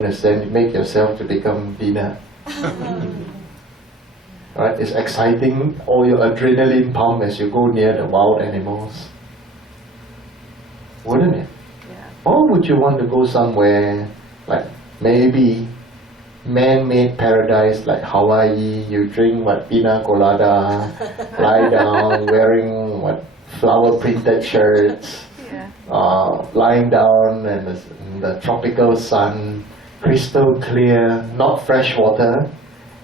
understand, make yourself to become dinner. Right? It's exciting, all your adrenaline pump as you go near the wild animals. Wouldn't it? Yeah. Or would you want to go somewhere like maybe man-made paradise like Hawaii, you drink what, pina colada, lie down wearing what, flower printed shirts, Yeah. lying down in the tropical sun, crystal clear, not fresh water.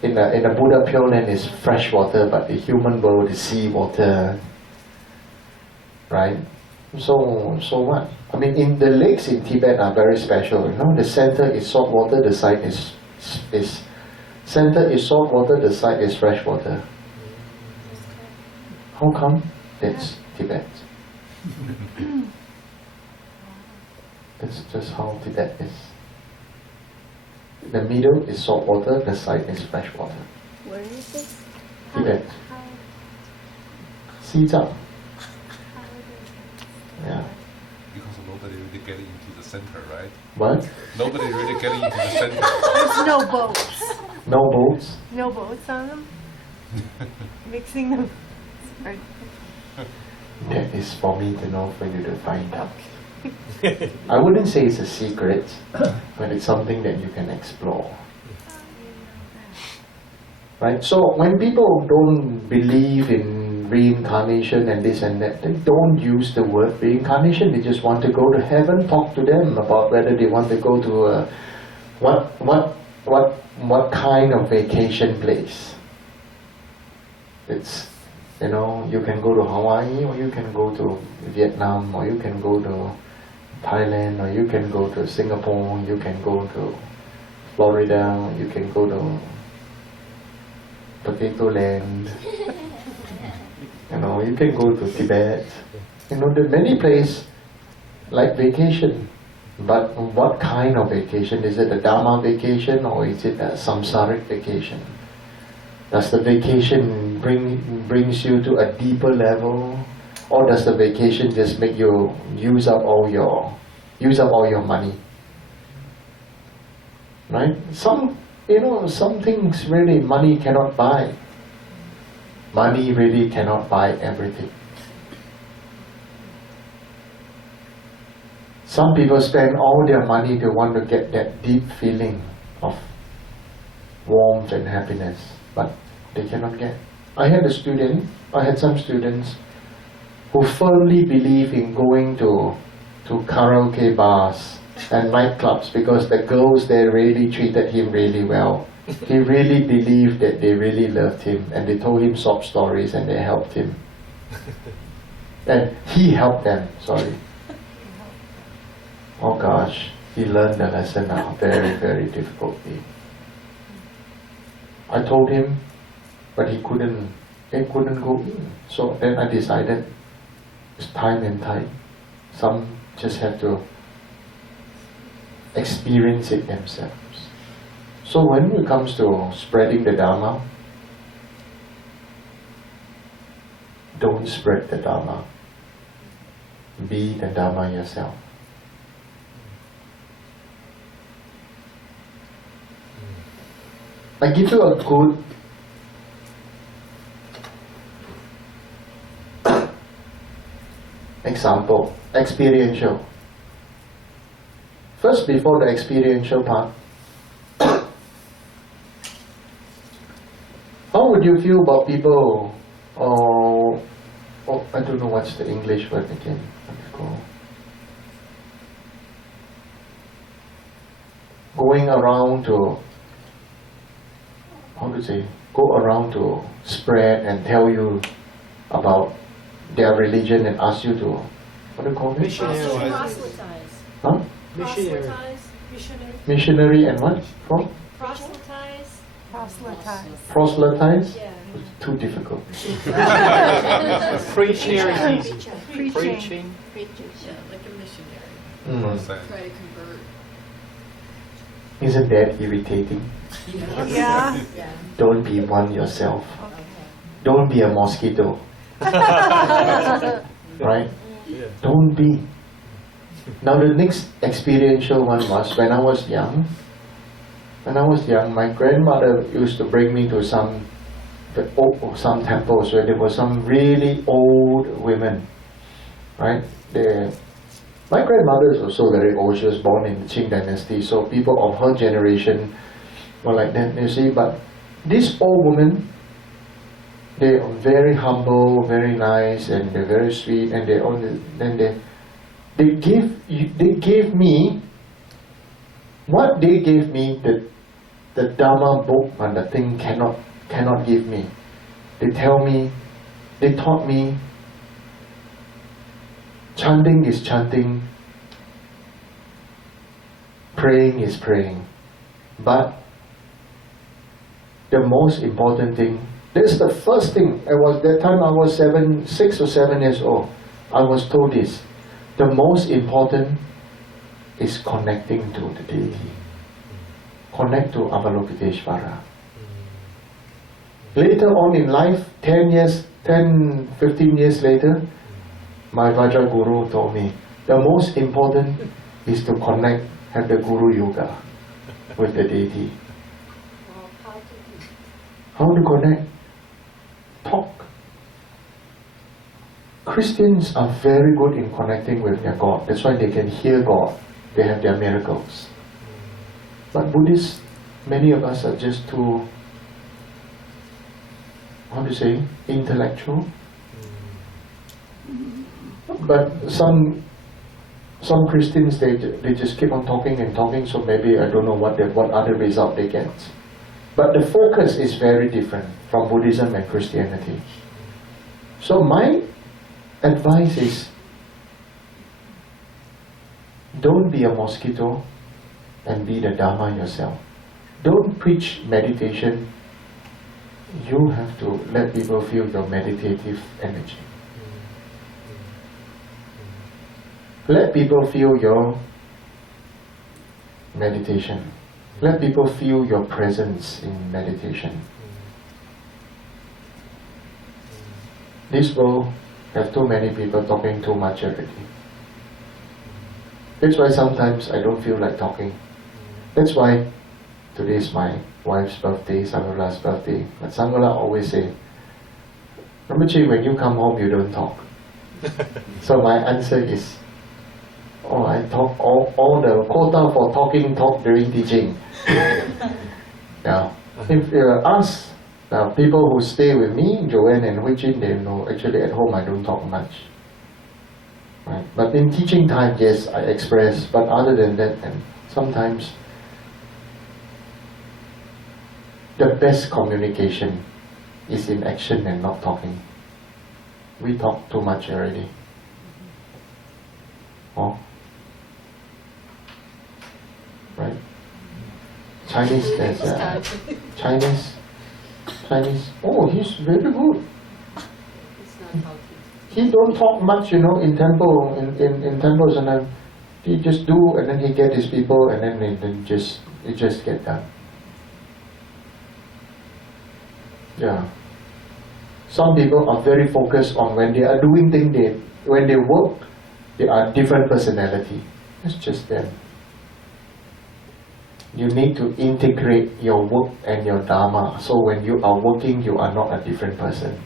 In the Buddha Pure Land is fresh water, but the human world is sea water. Right? So what? I mean, in the lakes in Tibet are very special. You know, the center is salt water, the side is center is salt water, the side is fresh water. How come? That's Tibet. That's just how Tibet is. The middle is salt water, the side is fresh water. Where is this? Tibet. Xizang. Yeah. Because nobody really getting into the center, right? What? Nobody really getting into the center. There's no boats. No boats? No boats on them? Mixing them. Sorry. That is for me to know, for you to find out. I wouldn't say it's a secret, but it's something that you can explore. Right? So when people don't believe in reincarnation and this and that, they don't use the word reincarnation. They just want to go to heaven. Talk to them about whether they want to go to what kind of vacation place. It's, you know, you can go to Hawaii, or you can go to Vietnam, or you can go to Thailand, or you can go to Singapore, you can go to Florida, you can go to Potato Land, you know, you can go to Tibet. You know, there are many places like vacation. But what kind of vacation? Is it a Dharma vacation, or is it a samsaric vacation? Does the vacation brings you to a deeper level? Or does the vacation just make you use up all your money? Right? Some things really money cannot buy. Money really cannot buy everything. Some people spend all their money to want to get that deep feeling of warmth and happiness, but they cannot get. I had some students who firmly believe in going to karaoke bars and nightclubs because the girls there really treated him really well. He really believed that they really loved him, and they told him sob stories and they helped him. And he helped them, sorry. Oh gosh, he learned the lesson now, very, very difficultly. I told him, but he couldn't go in. So then I decided, it's time and tide. Some just have to experience it themselves. So when it comes to spreading the Dharma, don't spread the Dharma. Be the Dharma yourself. I give you a good example, experiential. First, before the experiential part, how would you feel about people, I don't know what's the English word again, going around to, go around to spread and tell you about their religion and ask you to, what do you call it? Missionary. Huh? Missionary. Missionary and what? From? Proselytize. Proselytize? Yeah. Too difficult. Preaching is easy. Preaching. Yeah, like a missionary. Try to convert. Isn't that irritating? Yeah. Yeah. Don't be one yourself. Don't be a mosquito. Right? Yeah. Don't be. Now the next experiential one was when I was young. When I was young, my grandmother used to bring me to some temples where there were some really old women, right? My grandmother is also very old. She was born in the Qing dynasty, so people of her generation were like that, you see. But these old women, they are very humble, very nice, and they're very sweet, and they gave me what they gave me, the Dharma book and the thing cannot give me. They taught me chanting is chanting, praying is praying. But the most important thing, this is the first thing, that time I was 6 or 7 years old, I was told this, the most important is connecting to the deity. Connect to Avalokiteshvara. Later on in life, 15 years later, my Vajra Guru told me, the most important is to connect, have the Guru Yoga with the deity. How to connect? Talk. Christians are very good in connecting with their God. That's why they can hear God. They have their miracles. But Buddhists, many of us are just too, intellectual. But some Christians, they just keep on talking and talking, so maybe I don't know what other result they get. But the focus is very different from Buddhism and Christianity. So my advice is, don't be a mosquito and be the Dharma yourself. Don't preach meditation. You have to let people feel your meditative energy. Let people feel your meditation. Let people feel your presence in meditation. This world have too many people talking too much already. That's why sometimes I don't feel like talking. That's why today is my wife's birthday, Sangula's birthday. But Sangula always say, Rinpoche, when you come home, you don't talk. So my answer is, I talk all the quota for talk during teaching. Yeah. If you ask people who stay with me, Joanne and Hui Jin, they know actually at home I don't talk much. Right? But in teaching time, yes, I express, but other than that, and sometimes the best communication is in action and not talking. We talk too much already. Oh. Right? Chinese, there's Chinese. Oh, he's very good. It's not healthy. He don't talk much, in temples, and then he just do, and then he get his people, and then it just get done. Yeah. Some people are very focused on when they are doing things. When they work, they are different personality. It's just them. You need to integrate your work and your Dharma. So when you are working, you are not a different person.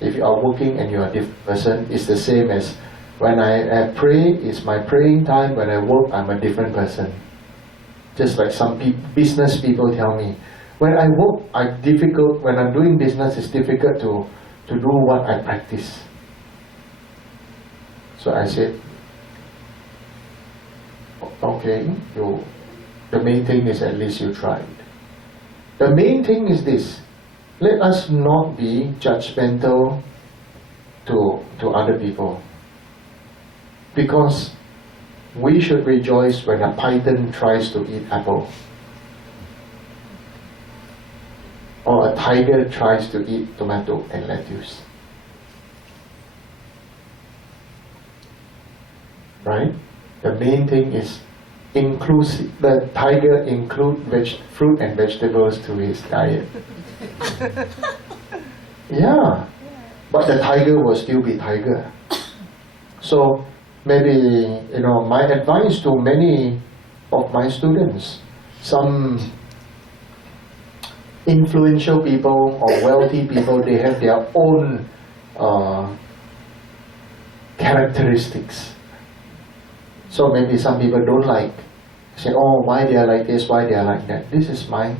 If you are working and you are a different person, it's the same as when I pray, it's my praying time. When I work, I'm a different person. Just like some business people tell me, when I work, when I'm doing business, it's difficult to do what I practice. So I said, okay, the main thing is at least you tried. The main thing is this: let us not be judgmental to other people, because we should rejoice when a python tries to eat apple, or a tiger tries to eat tomato and lettuce. Right? The main thing is the tiger include fruit and vegetables to his diet. Yeah, but the tiger will still be tiger. So maybe, my advice to many of my students, some influential people or wealthy people, they have their own characteristics. So maybe some people don't like, say, oh, why they are like this, why they are like that. This is my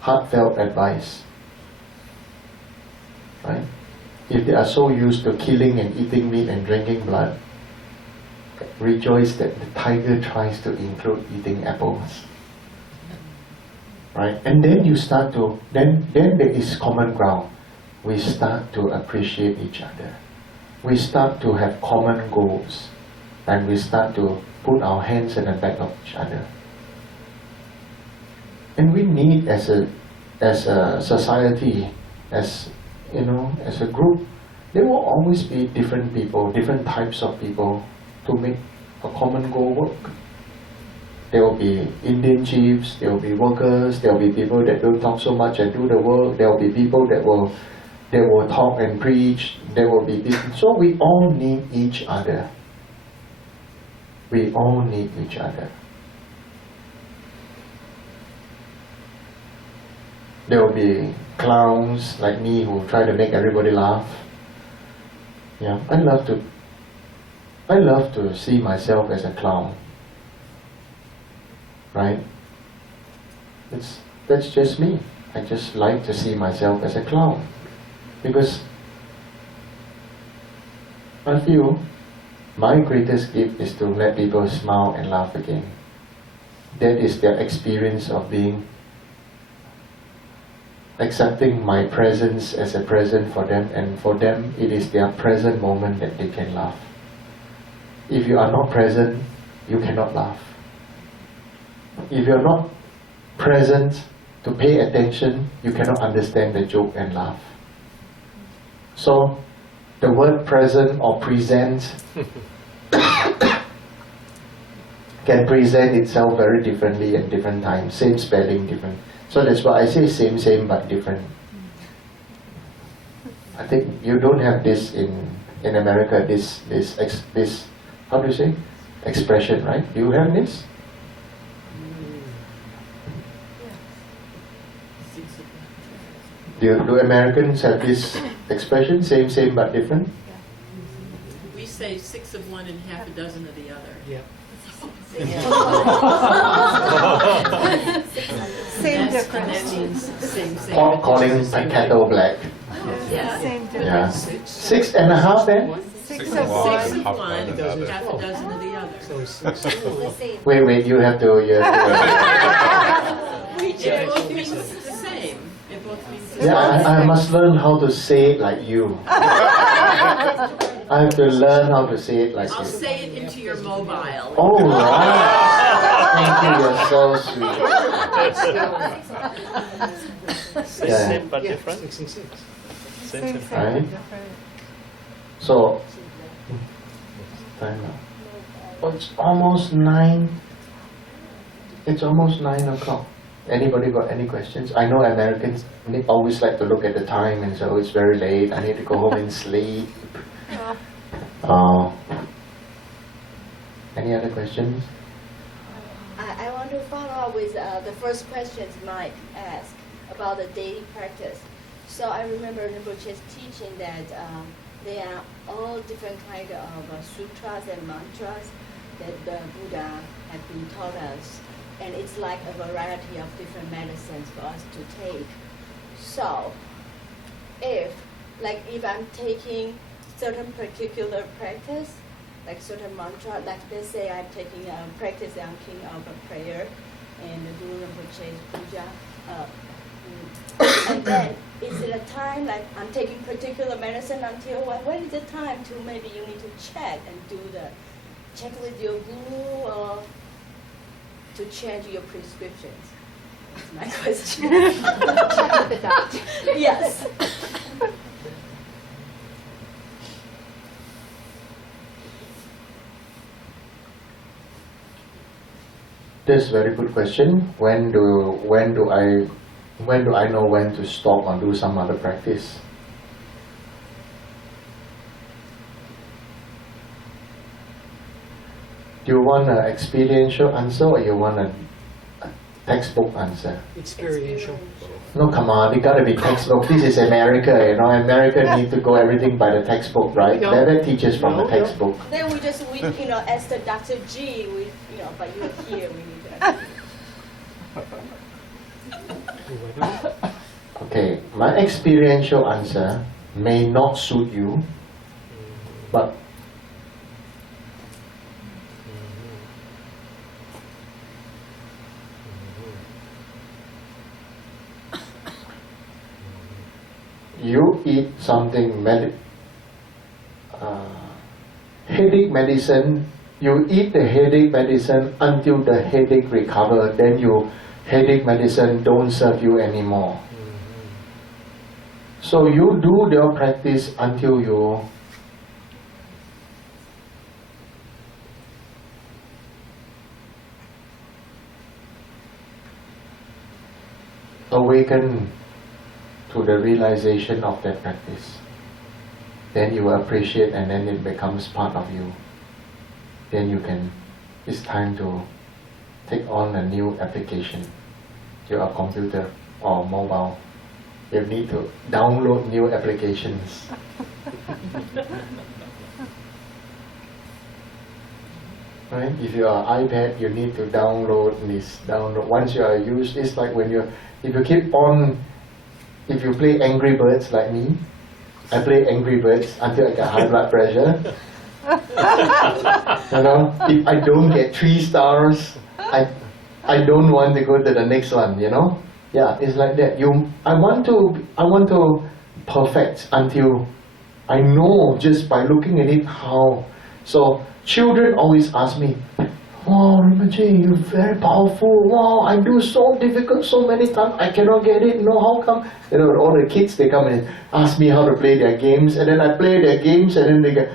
heartfelt advice. Right? If they are so used to killing and eating meat and drinking blood, rejoice that the tiger tries to include eating apples. Right? And then you start to, then there is common ground. We start to appreciate each other. We start to have common goals. And we start to put our hands in the back of each other. And we need, as a society, as a group, there will always be different people, different types of people to make a common goal work. There will be Indian chiefs, there will be workers, there will be people that don't talk so much and do the work, there will be people that will talk and preach, there will be people. So we all need each other. We all need each other. There will be clowns like me who try to make everybody laugh. Yeah, I love to see myself as a clown. Right? That's just me. I just like to see myself as a clown. Because I feel my greatest gift is to let people smile and laugh again. That is their experience of being, accepting my presence as a present for them, and for them it is their present moment that they can laugh. If you are not present, you cannot laugh. If you are not present to pay attention, you cannot understand the joke and laugh. So, the word present or present can present itself very differently at different times. Same spelling, different. So that's why I say same but different. I think you don't have this in America. This how do you say, expression, right? Do you have this? Do Americans have this expression, same but different? We say 6 of one and half a dozen of the other. Yeah. Same And difference. that means same. Calling a kettle black. Yeah. Same Yeah. difference. 6.5 then? 6 Six of of one. one. 6 of Half one, a dozen. half a dozen of the other. So six. Wait, you have to. It both means the same. It both means the Yeah, same. I must learn how to say it like you. I have to learn how to say it like I'll you. say it into your mobile. Oh, right. Thank you, you're so sweet. Yeah. Same but Yeah, different. 6 and 6. Same, Same, same. same, Right. different. So, time now. Oh, it's almost 9. It's almost 9 o'clock. Anybody got any questions? I know Americans always like to look at the time and say, oh, it's very late, I need to go home and sleep. Any other questions? I want to follow up with the first questions Mike asked about the daily practice. So I remember Rinpoche's teaching that there are all different kind of sutras and mantras that the Buddha had been taught us. And it's like a variety of different medicines for us to take. So if I'm taking certain particular practice, like certain mantra, like let's say I'm taking a practice I'm king of a prayer and do Rinpoche's puja. And then is it a time like I'm taking particular medicine until when is the time to maybe you need to check and do the check with your guru or to change your prescriptions? That's my question. Check with the doctor. Yes. That's a very good question. When do I know when to stop or do some other practice? Do you want an experiential answer or you want a textbook answer. Experiential. No, come on, it gotta be textbook. This is America, you know. America need to go everything by the textbook, right? No. That teaches from the No. textbook. Then we ask the Dr. G, but you're here, we need to ask you. Okay, my experiential answer may not suit you, but you eat something headache medicine, you eat the headache medicine until the headache recover, then your headache medicine don't serve you anymore. So you do your practice until you awaken to the realization of that practice. Then you appreciate and then it becomes part of you. Then it's time to take on a new application. Your computer or mobile. You need to download new applications. Right? If you are iPad, you need to download this. Once you are used, it's like if you play Angry Birds like me, I play Angry Birds until I get high blood pressure. You know, if I don't get 3 stars, I don't want to go to the next one. You know, yeah, it's like that. I want to perfect until I know just by looking at it how. So children always ask me, "Wow, Rinpoche, you're very powerful. Wow, I do so difficult so many times. I cannot get it. No, how come?" You know, all the kids, they come and ask me how to play their games, and then I play their games, and then they go,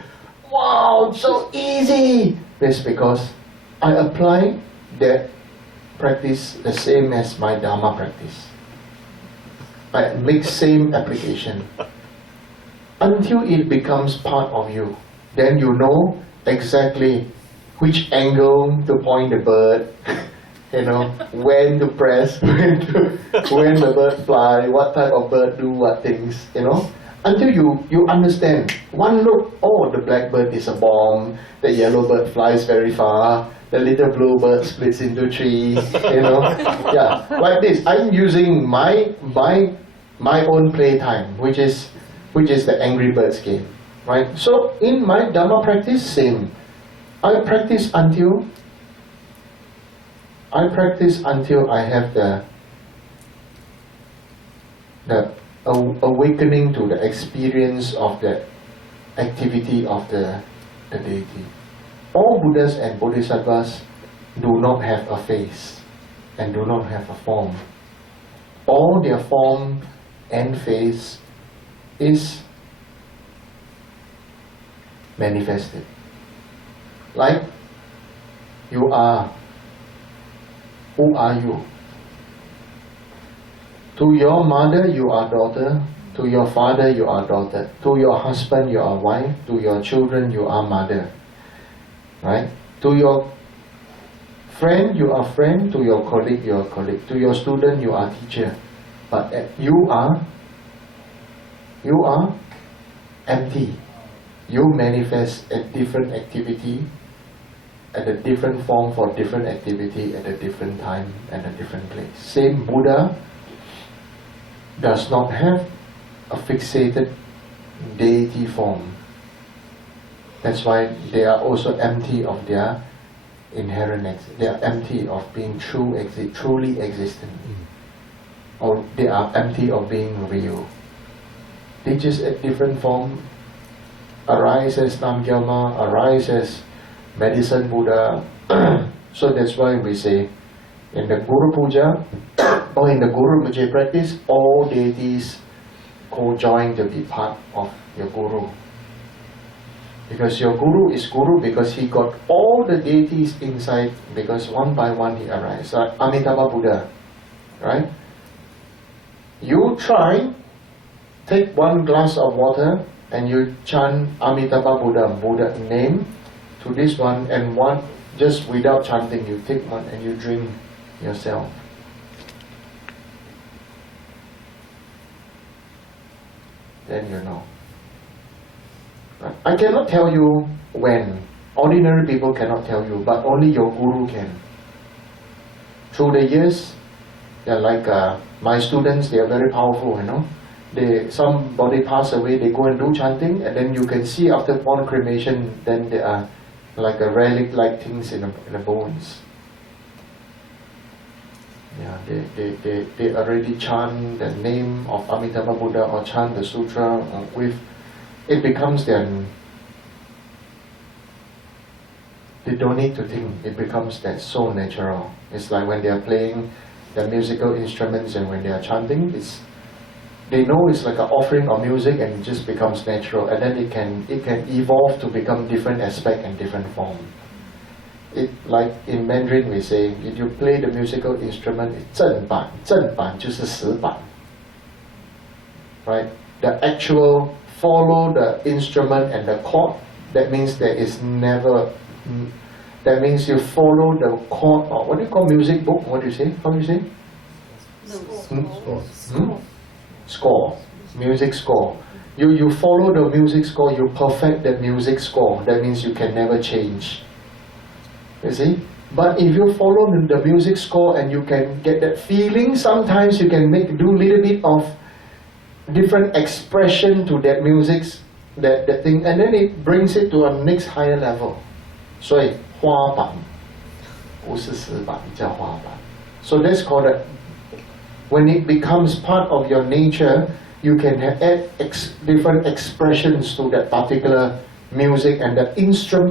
"Wow, it's so easy." That's because I apply that practice the same as my Dharma practice. I make same application until it becomes part of you. Then you know exactly which angle to point the bird, you know, when to press, when the bird fly, what type of bird do what things, you know. Until you understand. One look, oh, the blackbird is a bomb, the yellow bird flies very far, the little blue bird splits into 3, you know. Yeah, like this. I'm using my own playtime, which is the Angry Birds game, right? So in my Dharma practice, same. I practice until I have the awakening to the experience of the activity of the deity. All Buddhas and Bodhisattvas do not have a face and do not have a form. All their form and face is manifested. Like, you are. Who are you? To your mother, you are daughter. To your father, you are daughter. To your husband, you are wife. To your children, you are mother. Right? To your friend, you are friend. To your colleague, you are colleague. To your student, you are teacher. But you are empty. You manifest a different activity at a different form for different activity at a different time and a different place. Same Buddha does not have a fixated deity form. That's why they are also empty of their inherent existence. They are empty of being truly existent. Or they are empty of being real. They just at different form arise as Namgyalma, arise as medicine Buddha. So that's why we say in the Guru Puja or in the Guru Puja practice, all deities co-join to be part of your Guru. Because your Guru is Guru because he got all the deities inside, because one by one he arises. Amitabha Buddha, right? You try, take one glass of water and you chant Amitabha Buddha name to this one, and one just without chanting, you take one and you drink yourself. then you know. Right? I cannot tell you when. Ordinary people cannot tell you, but only your guru can. Through the years, they're like my students, they are very powerful, you know. Somebody pass away, they go and do chanting, and then you can see after upon cremation, then they are like a relic-like things in the bones. Yeah, they already chant the name of Amitabha Buddha or chant the sutra with, it becomes their, they don't need to think, it becomes that so natural. It's like when they are playing the musical instruments and when they are chanting, they know it's like an offering of music and it just becomes natural, and then it can evolve to become different aspect and different form. It, like in Mandarin we say, if you play the musical instrument, 正版就是死版. Right? The actual follow the instrument and the chord, that means there is never, that means you follow the chord, or what do you call music book? What do you say? How do you say? Score. Music score. You follow the music score, you perfect the music score. That means you can never change. You see? But if you follow the music score and you can get that feeling, sometimes you can do a little bit of different expression to that music, that thing, and then it brings it to a next higher level. 所以花板不是死板，叫花板. So that's called when it becomes part of your nature, you can add different expressions to that particular music, and the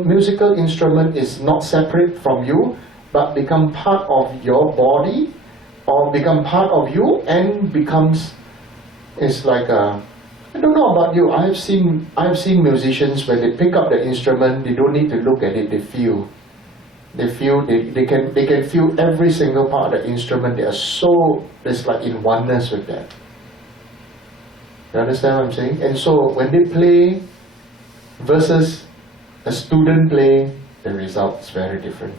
musical instrument is not separate from you, but become part of your body, or become part of you, and becomes, it's like a, I don't know about you, I've seen musicians when they pick up the instrument, they don't need to look at it, they feel. They can feel every single part of the instrument. They are so, it's like in oneness with that. You understand what I'm saying? And so when they play versus a student play, the result is very different.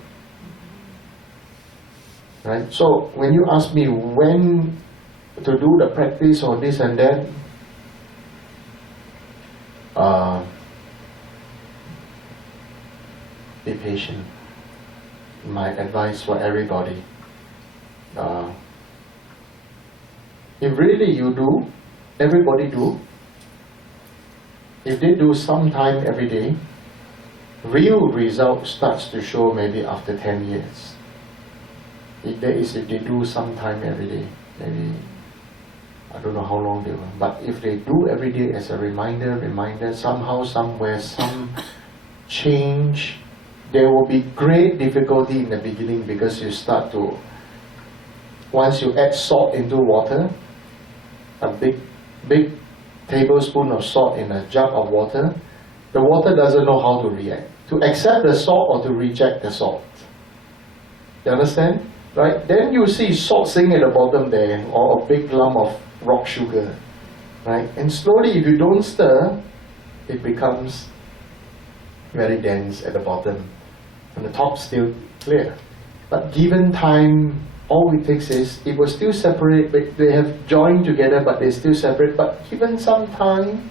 Right? So when you ask me when to do the practice or this and that, be patient. My advice for everybody. If really you do, everybody do, if they do some time every day, real result starts to show maybe after 10 years. If they do some time every day, maybe, I don't know how long they will, but if they do every day as a reminder, somehow, somewhere, some change, there will be great difficulty in the beginning, because you start to, once you add salt into water, a big tablespoon of salt in a jug of water, the water doesn't know how to react, to accept the salt or to reject the salt. You understand? Right? Then you see salt sitting at the bottom there, or a big lump of rock sugar. Right? And slowly, if you don't stir, it becomes very dense at the bottom, and the top still clear. But given time, all it takes is, it will still separate, they have joined together but they still separate, but given some time,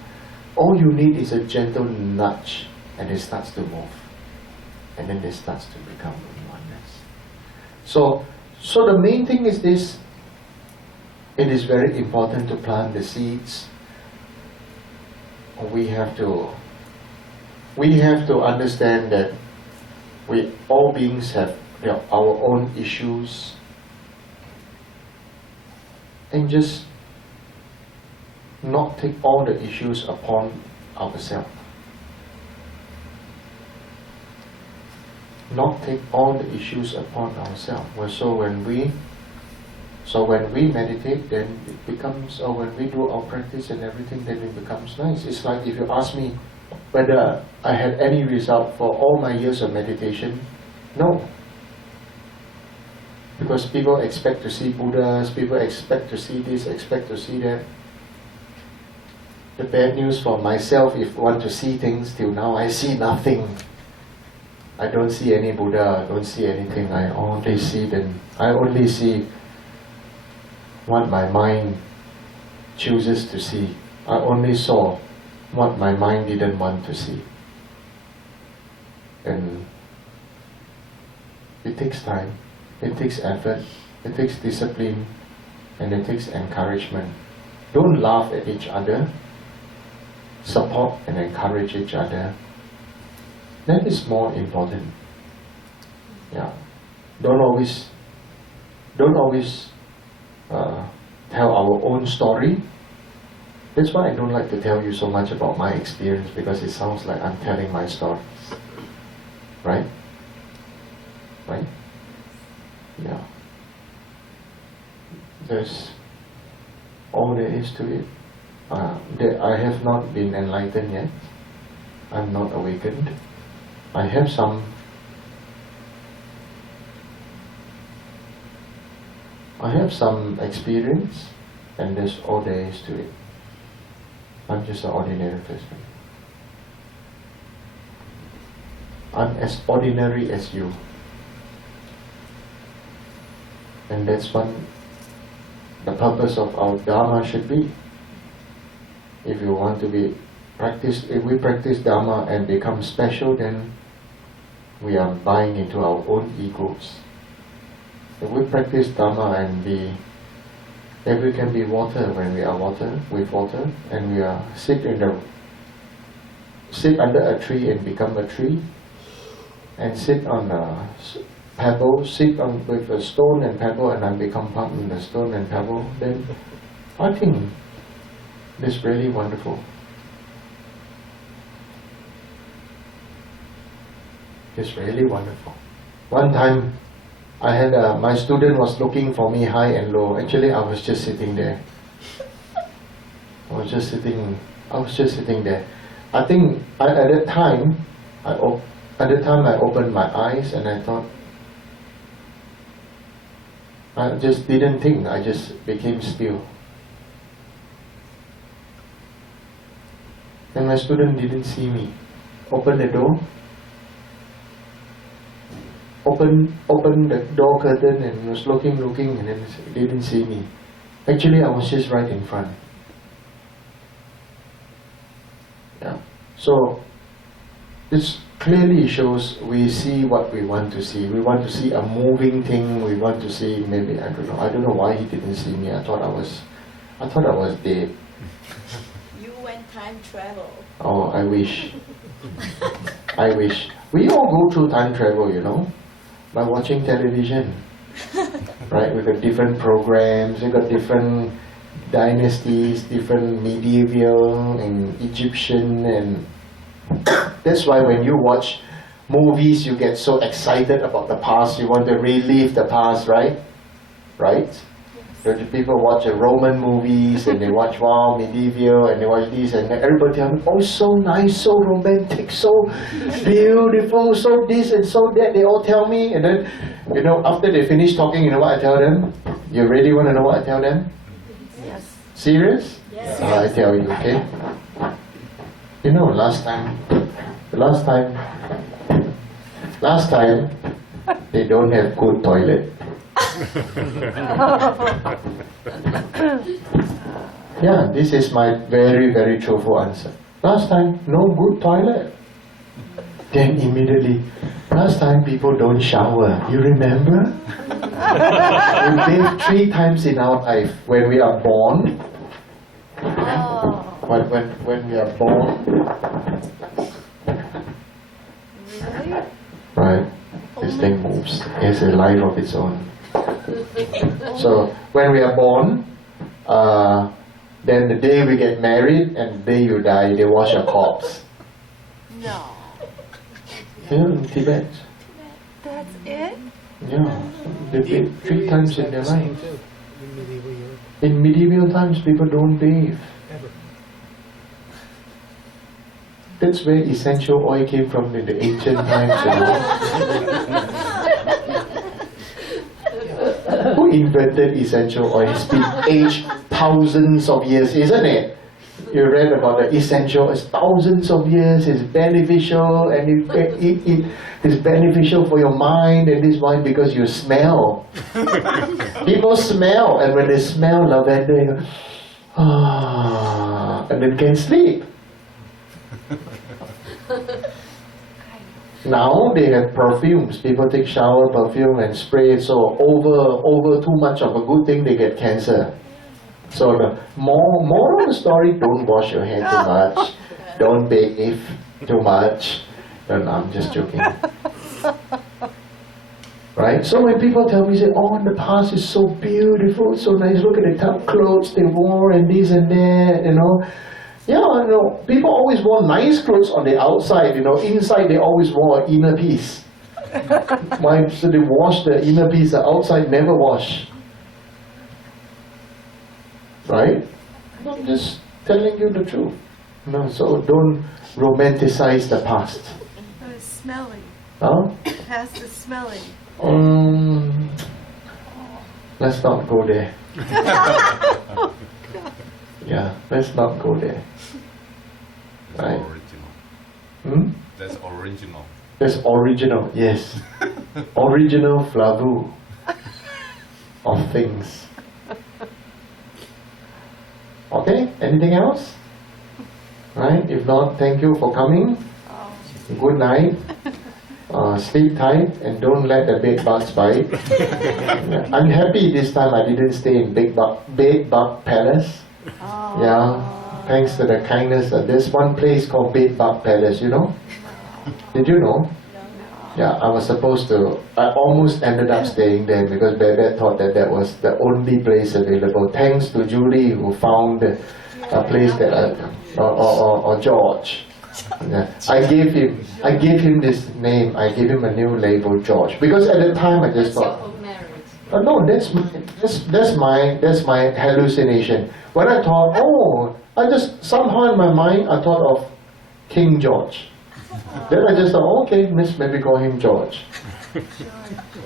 all you need is a gentle nudge, and it starts to move, and then it starts to become oneness. So the main thing is this: it is very important to plant the seeds. We have to understand that all beings have our own issues, and just not take all the issues upon ourselves. Not take all the issues upon ourselves. So when we meditate, then it becomes, or when we do our practice and everything, then it becomes nice. It's like if you ask me whether I had any result for all my years of meditation, no. Because people expect to see Buddhas, people expect to see this, expect to see that. The bad news for myself, if I want to see things, till now I see nothing. I don't see any Buddha, I don't see anything. I only see what my mind chooses to see. I only saw what my mind didn't want to see. And it takes time, it takes effort, it takes discipline, and it takes encouragement. Don't laugh at each other. Support and encourage each other. That is more important. Yeah. Don't always tell our own story. That's why I don't like to tell you so much about my experience, because it sounds like I'm telling my stories. Right? Right? Yeah. There's all there is to it. I have not been enlightened yet. I'm not awakened. I have some experience, and that's all there is to it. I'm just an ordinary person. I'm as ordinary as you. And that's what the purpose of our Dharma should be. If you want to if we practice Dharma and become special, then we are buying into our own egos. If we practice Dharma and if we can be water when we are with water, and we are sit under a tree and become a tree, and sit on a pebble, with a stone and pebble, and I become part of the stone and pebble, then I think it's really wonderful. It's really wonderful. One time, I had my student was looking for me high and low. Actually, I was just sitting there. I was just sitting there. I think at that time, I opened my eyes and I thought, I just didn't think. I just became still. And my student didn't see me. Open the door. Open the door curtain and was looking, and then didn't see me. Actually, I was just right in front. Yeah. So this clearly shows we see what we want to see. We want to see a moving thing. We want to see maybe I don't know why he didn't see me. I thought I was dead. You went time travel. Oh, I wish. I wish. We all go through time travel, by watching television. Right? We've got different programs, we've got different dynasties, different medieval and Egyptian, and that's why when you watch movies you get so excited about the past, you want to relive the past, right? Right? The people watch Roman movies and they watch medieval and they watch this, and everybody tell me, oh, so nice, so romantic, so beautiful, so this and so that. They all tell me, and then after they finish talking, you know what I tell them? You really want to know what I tell them? Yes. Serious? Yes. I tell you, okay? Last time they don't have good toilet. Yeah, this is my very, very truthful answer. Last time, no good toilet. Then immediately, last time people don't shower. You remember? We bathe 3 times in our life. When we are born, when we are born, Really? right? This thing moves. It has a life of its own. So when we are born, then the day we get married and the day you die, they wash your corpse. No. Yeah, in Tibet. That's it? Yeah, they bathe 3 times in their life. In medieval times, people don't bathe. That's where essential oil came from in the ancient times. Who invented essential oil? It's been aged thousands of years, isn't it? You read about the essential, it's thousands of years, it's beneficial, and it's beneficial for your mind, and this why? Because you smell. People smell, and when they smell lavender, you go, and then can sleep. Now they have perfumes. People take shower, perfume and spray. So over too much of a good thing, they get cancer. So the moral of the story: don't wash your hair too much, don't bathe too much. And I'm just joking. Right? So when people tell me, say, oh, the past is so beautiful, so nice, look at the tough clothes they wore and this and that, you know. Yeah, you know, people always wore nice clothes on the outside, you know, inside they always wore an inner piece. Why? So they wash the inner piece, the outside never wash. Right? I'm just telling you the truth. No, so don't romanticize the past. It was smelly. Huh? Past is smelly. Let's not go there. Yeah, let's not go there. That's Right. original. That's original. That's original, yes. Original flavor of things. Okay, anything else? Right, if not, thank you for coming. Good night. Sleep tight and don't let the bed bugs bite. Yeah. I'm happy this time I didn't stay in bed bug palace. Yeah, thanks to the kindness. There's one place called Bed Bug Palace, you know? Did you know? Yeah, I was supposed to. I almost ended up staying there because Babette thought that that was the only place available. Thanks to Julie who found a place that or George. Yeah. I gave him this name. I gave him a new label, George, because at the time I just thought. No, that's my hallucination. When I thought, I just somehow in my mind I thought of King George. Then I just thought, okay, maybe call him George.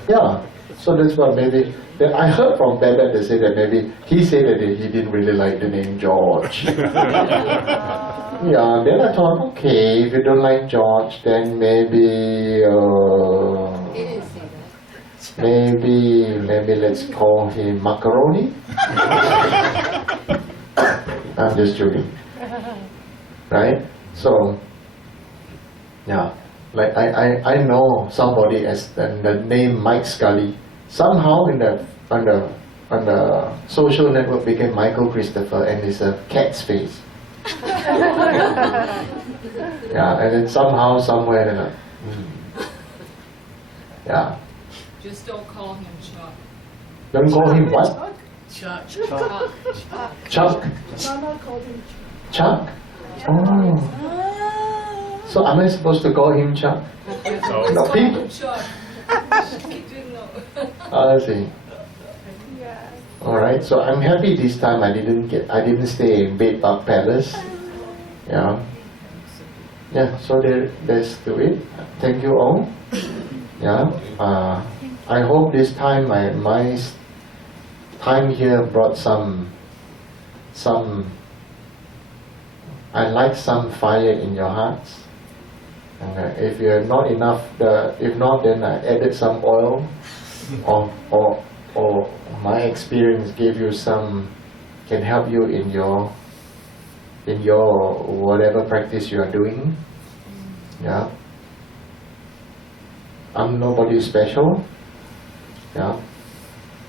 Yeah, so that's what maybe. Then I heard from Babette they say that maybe he said that he didn't really like the name George. Yeah, then I thought, okay, if you don't like George, then maybe. Maybe let's call him Macaroni. I'm just joking. Right? So, yeah, like I know somebody as the name Mike Scully. Somehow on the social network became Michael Christopher and it's a cat's face. Yeah, and then somehow, somewhere, yeah. Just don't call him Chuck. Don't call him what? Chuck. Chuck. Chuck? Oh. So am I supposed to call him Chuck? No, Call people. him Chuck. He didn't know. I see. Alright, so I'm happy this time I didn't stay in Bed Bug Palace. Yeah. Yeah, so there's to it. Thank you all. Yeah. I hope this time my time here brought some I like some fire in your hearts. And if you're not enough, if not, then I added some oil, or my experience gave you some, can help you in your whatever practice you are doing. Yeah. I'm nobody special. Yeah.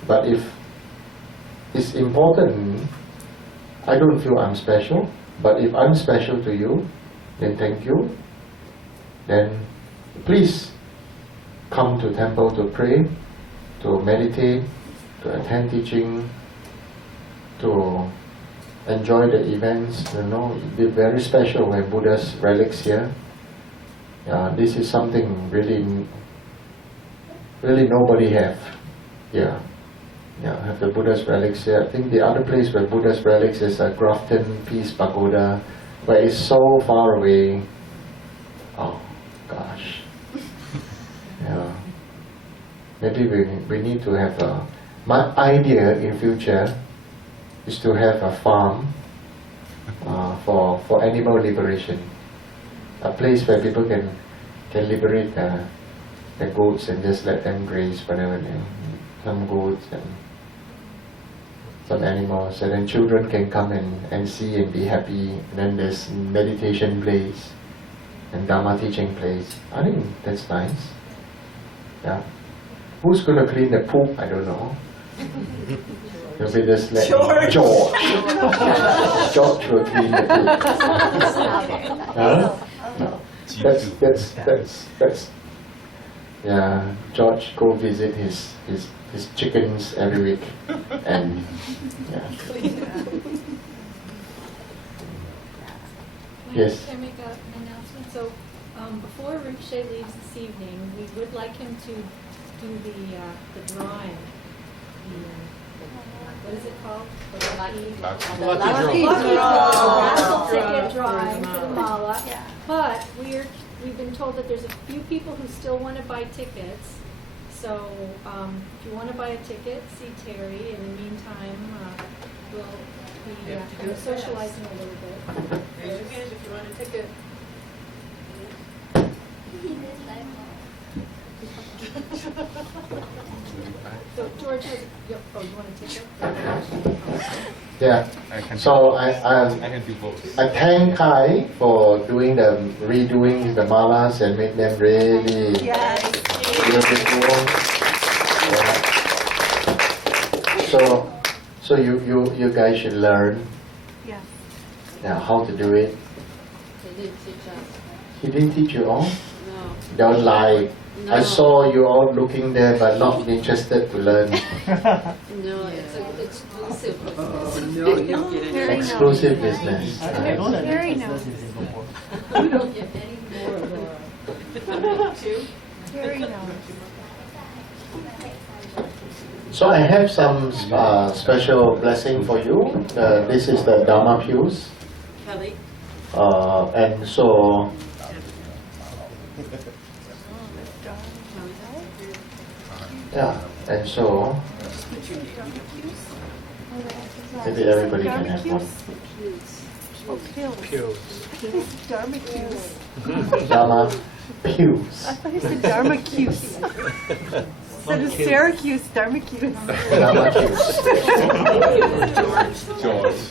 But if it's important, I don't feel I'm special. But if I'm special to you, then thank you. Then please come to temple to pray, to meditate, to attend teaching, to enjoy the events. You know, it's very special when Buddha's relics here. This is something really nobody have. Yeah, have the Buddha's relics here. I think the other place where Buddha's relics is a Grafton Peace Pagoda, where it's so far away. Oh gosh. Yeah. Maybe we need to have a. My idea in future is to have a farm for animal liberation, a place where people can liberate the goats and just let them graze whenever they some goats and some animals, and then children can come and see and be happy. And then there's meditation place and Dharma teaching place. I think that's nice. Yeah. Who's going to clean the poop? I don't know. You'll be just like George. George will clean the poop. Huh? No. That's. Yeah. George go visit his chickens every week, and yeah. Yes. Can I make an announcement? So, before Rinpoche leaves this evening, we would like him to do the drawing. What is it called? The lucky raffle ticket drawing for the mala. But we've been told that there's a few people who still want to buy tickets. So if you want to buy a ticket, see Terry. In the meantime, we'll be kind of socializing a little bit. Raise your hand if you want a ticket. So George has. You want a ticket? Yeah. So I can do both. I thank Kai for redoing the malas and make them really beautiful. Yeah. So you guys should learn. Yeah, how to do it. They didn't teach us. He didn't teach you all? No. Don't lie. No. I saw you all looking there but not interested to learn. No, it's an exclusive business. No, you don't get any. Exclusive business. Very nice. You don't get any more, Laura. Two? Very nice. So I have some special blessing for you. This is the Dharma pews. Kelly? And so yeah, and so maybe everybody can have one. Dharma cues. Dharma pews. I thought you said Dharma cues. Instead of Syracuse, Dharma cues. Dharma pews. George.